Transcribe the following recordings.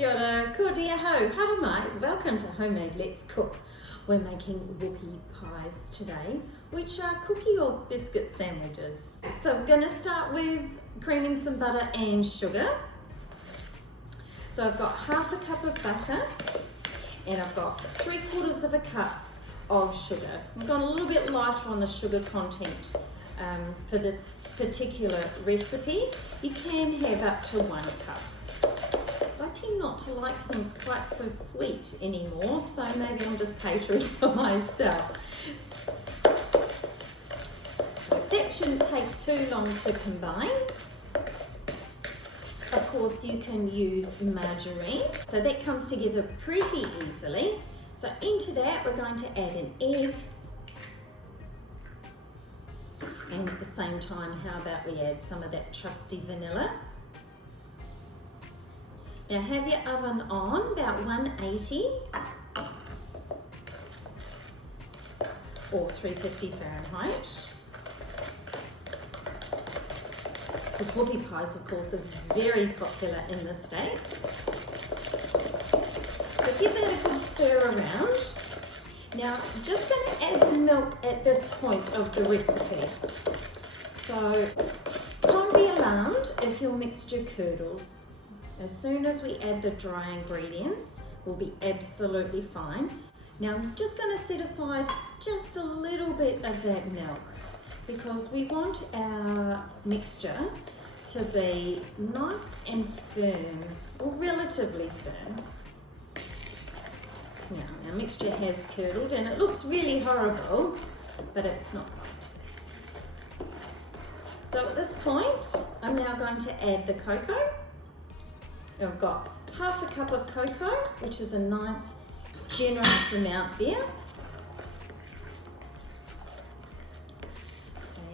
Kia ora, ko dia ho, haere mai, welcome to Homemade Let's Cook. We're making whoopie pies today, which are cookie or biscuit sandwiches. So we're going to start with creaming some butter and sugar. So I've got half a cup of butter and I've got 3/4 of a cup of sugar. I've gone a little bit lighter on the sugar content for this particular recipe. You can have up to 1 cup. I tend not to like things quite so sweet anymore, so maybe I'm just catering for myself. So that shouldn't take too long to combine. Of course, you can use margarine, so that comes together pretty easily. So into that, we're going to add an egg. And at the same time, how about we add some of that trusty vanilla? Now have your oven on about 180 or 350 Fahrenheit. Because whoopie pies, of course, are very popular in the States. So give that a good stir around. Now, I'm just going to add the milk at this point of the recipe. So don't be alarmed if your mixture curdles. As soon as we add the dry ingredients, we'll be absolutely fine. Now I'm just going to set aside just a little bit of that milk because we want our mixture to be nice and firm, or relatively firm. Now our mixture has curdled and it looks really horrible, but it's not going to be. So at this point, I'm now going to add the cocoa. I've got half a cup of cocoa, which is a nice generous amount there.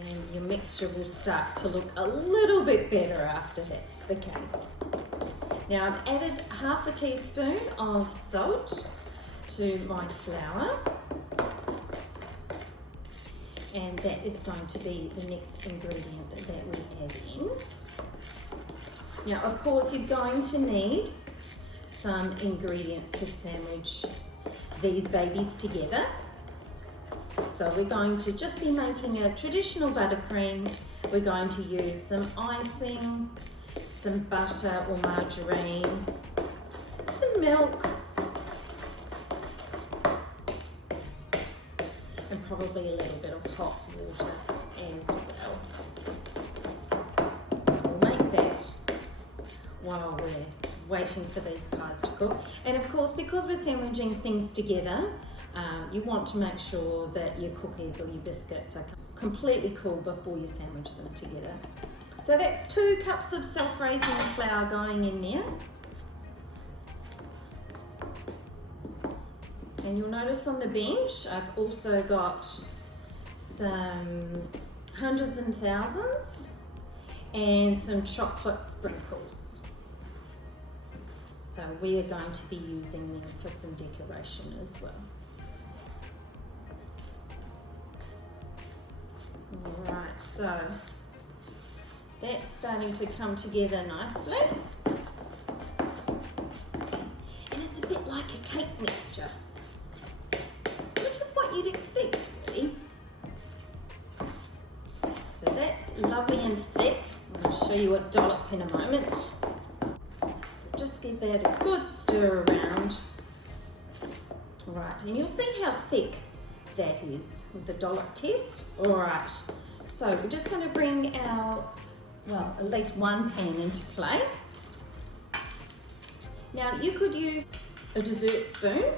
And your mixture will start to look a little bit better after that's the case. Now I've added half a teaspoon of salt to my flour. And that is going to be the next ingredient that we add in. Now, of course, you're going to need some ingredients to sandwich these babies together. So we're going to just be making a traditional buttercream. We're going to use some icing, some butter or margarine, some milk, and probably a little bit of hot water as well. So we'll make that while we're waiting for these pies to cook. And of course, because we're sandwiching things together, you want to make sure that your cookies or your biscuits are completely cool before you sandwich them together. So that's 2 cups of self-raising flour going in there. And you'll notice on the bench, I've also got some hundreds and thousands and some chocolate sprinkles. So we are going to be using them for some decoration as well. All right, so that's starting to come together nicely. And it's a bit like a cake mixture, which is what you'd expect, really. So that's lovely and thick. I'm going to show you a dollop in a moment. Just give that a good stir around. Right, and you'll see how thick that is with the dollop test. All right, so we're just going to bring our, well, at least 1 pan into play. Now you could use a dessert spoon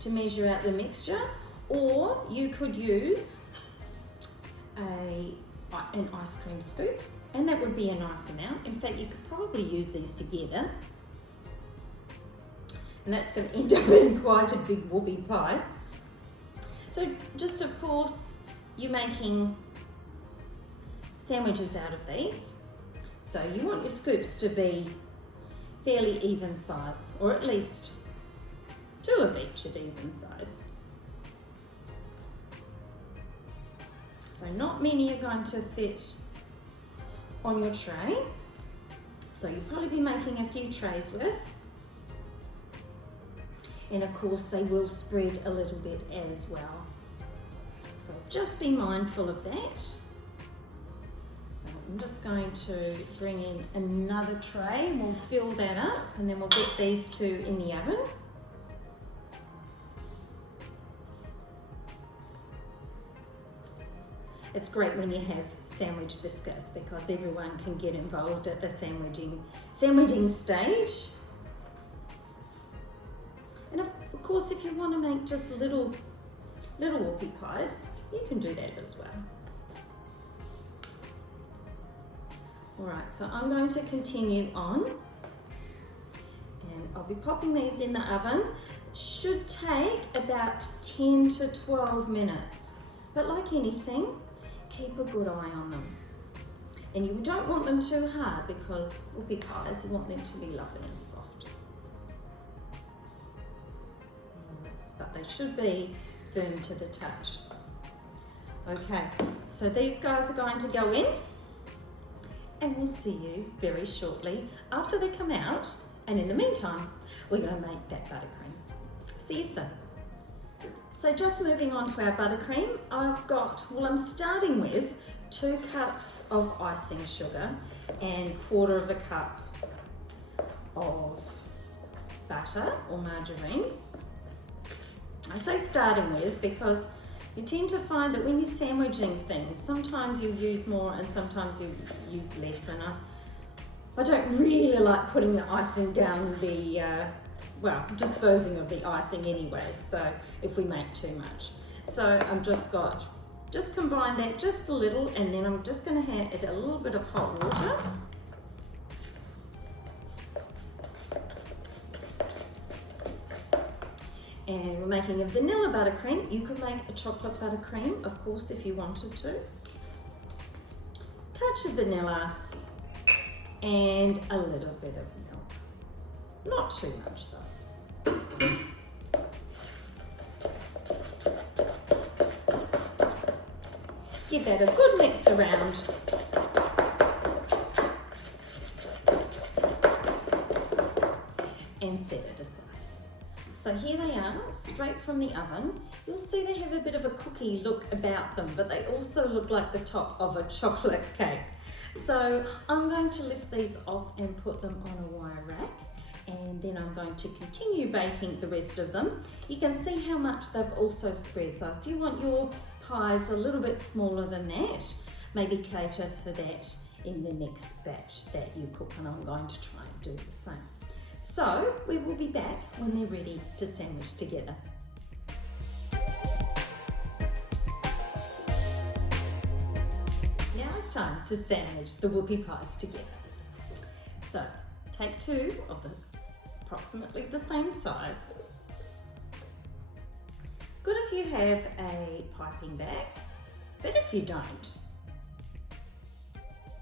to measure out the mixture, or you could use an ice cream scoop. And that would be a nice amount. In fact, you could probably use these together. And that's going to end up in quite a big whoopie pie. So just, of course, you're making sandwiches out of these. So you want your scoops to be fairly even size, or at least 2 of each at even size. So not many are going to fit on your tray. So you'll probably be making a few trays worth. And of course they will spread a little bit as well. So just be mindful of that. So I'm just going to bring in another tray and we'll fill that up, and then we'll get these two in the oven. It's great when you have sandwich biscuits because everyone can get involved at the sandwiching stage. And of course, if you want to make just little whoopie pies, you can do that as well. All right, so I'm going to continue on, and I'll be popping these in the oven. Should take about 10 to 12 minutes, but like anything, keep a good eye on them. And you don't want them too hard because whoopie pies, you want them to be lovely and soft. But they should be firm to the touch. Okay, so these guys are going to go in, and we'll see you very shortly after they come out. And in the meantime, we're going to make that buttercream. See you soon. So just moving on to our buttercream, I'm starting with 2 cups of icing sugar and 1/4 cup of butter or margarine. I say starting with because you tend to find that when you're sandwiching things, sometimes you use more and sometimes you use less, and I don't really like putting the icing down disposing of the icing anyway, so if we make too much. So I'm just combine that just a little, and then I'm just going to add a little bit of hot water. And we're making a vanilla buttercream. You could make a chocolate buttercream, of course, if you wanted to. Touch of vanilla and a little bit of milk. Not too much though. Give that a good mix around. And set it aside. So here they are, straight from the oven. You'll see they have a bit of a cookie look about them, but they also look like the top of a chocolate cake. So I'm going to lift these off and put them on a wire rack, and then I'm going to continue baking the rest of them. You can see how much they've also spread. So if you want your pies a little bit smaller than that, maybe cater for that in the next batch that you cook, and I'm going to try and do the same. So we will be back when they're ready to sandwich together. Now it's time to sandwich the whoopie pies together. So take 2 of the approximately the same size. Good if you have a piping bag, but if you don't,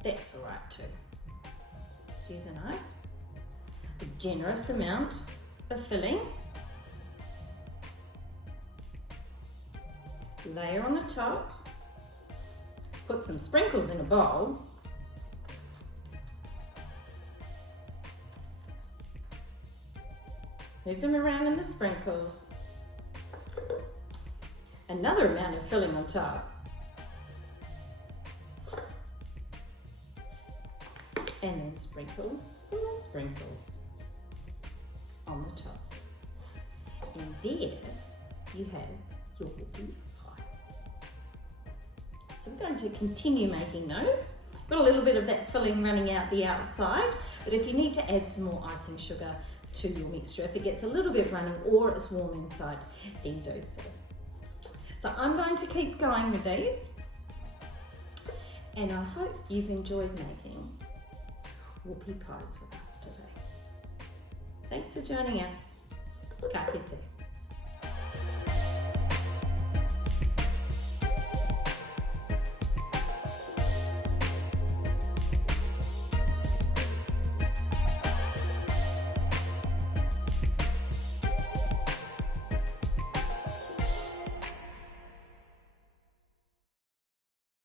that's all right too. Just use a knife. A generous amount of filling. Layer on the top. Put some sprinkles in a bowl. Move them around in the sprinkles. Another amount of filling on top. And then sprinkle some more sprinkles on the top. And there you have your whoopie pie. So I'm going to continue making those. Got a little bit of that filling running out the outside, but if you need to add some more icing sugar to your mixture, if it gets a little bit running or it's warm inside, then do so. So I'm going to keep going with these, and I hope you've enjoyed making whoopie pies with us today. Thanks for joining us. Ka kite.